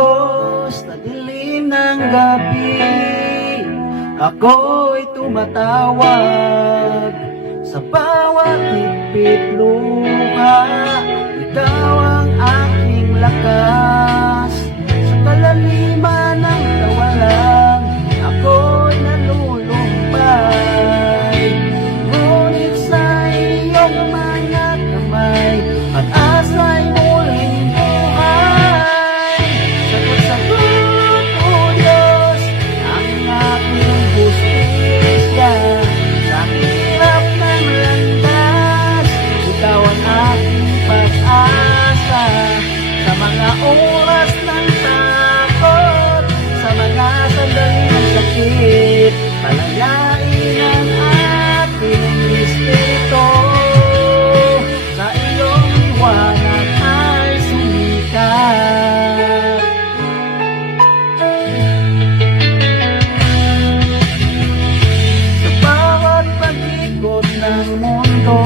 Diyos, sa dilim ng gabi, ako'y tumatawag. Sa bawat higpit luha, ikaw ang aking lakas. Sa kalaliman ng kawalan, ako'y nalulumbay. Ngunit sa iyong mga kamay, pag-asa'y muling buhay. Sagot-sagot, O Diyos, ang aking hustisya. Sa hirap ng landas, ikaw ang aking pag-asa. Sa mga oras ng takot, sa mga sandaling sakit, palayain ang aking espiritu. Sa iyong liwanag ay sumikat. Sa bawat pag-ikot ng mundo,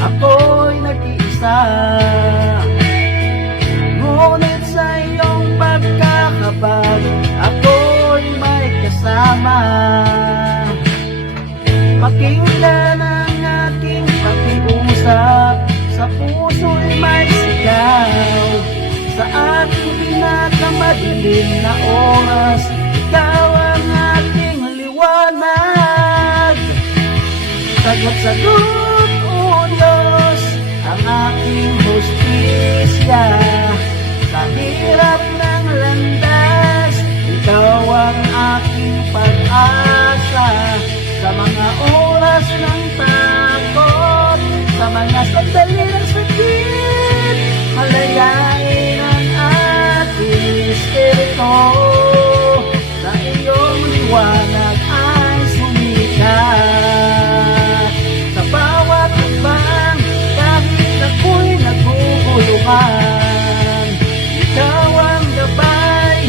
ako'y nag-iisa. Ngunit sa iyong pagkakabag, ako'y may kasama. Pakinggan ang aking pakiusap, sa puso'y may sigaw. Sa ating pinakamadilim na oras, ikaw ang aking liwanag. Sagot-sagot, O Diyos, ang aking hustisya. Sa hirap ng landas, ikaw ang aking pag-asa. Sa mga oras ng takot, sa mga sandali ng sakit, malayain ang ating espiritu. Sa iyong liwanag ay sumikat. Sa bawat hakbang, kahit ako'y naguguluhan, ikaw ang gabay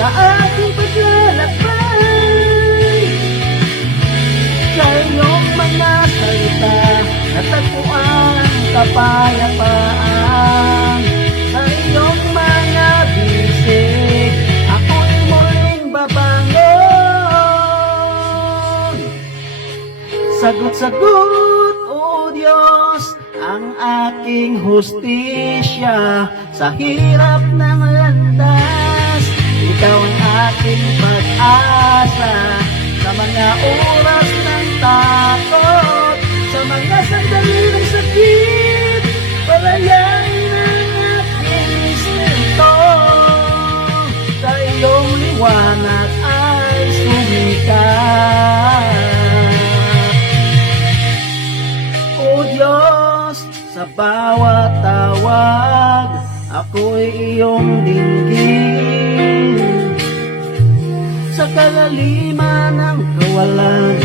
sa aking paglalakbay. Sa iyong mga salita, natagpuan ang kapayapaan. Sa iyong mga bisig, ako'y muling babangon. Sagot-sagot, O Diyos, ang aking hustisya. Sa hirap ng landas, ikaw ang aking pag-asa. Sa mga oras ng takot, sa mga sandali ng sakit, palayain ang aking espiritu. Sa iyong liwanag ay sumikat. O Diyos, sa bawat tawag, ako'y iyong dinggin. Sa kalaliman ng kawalan,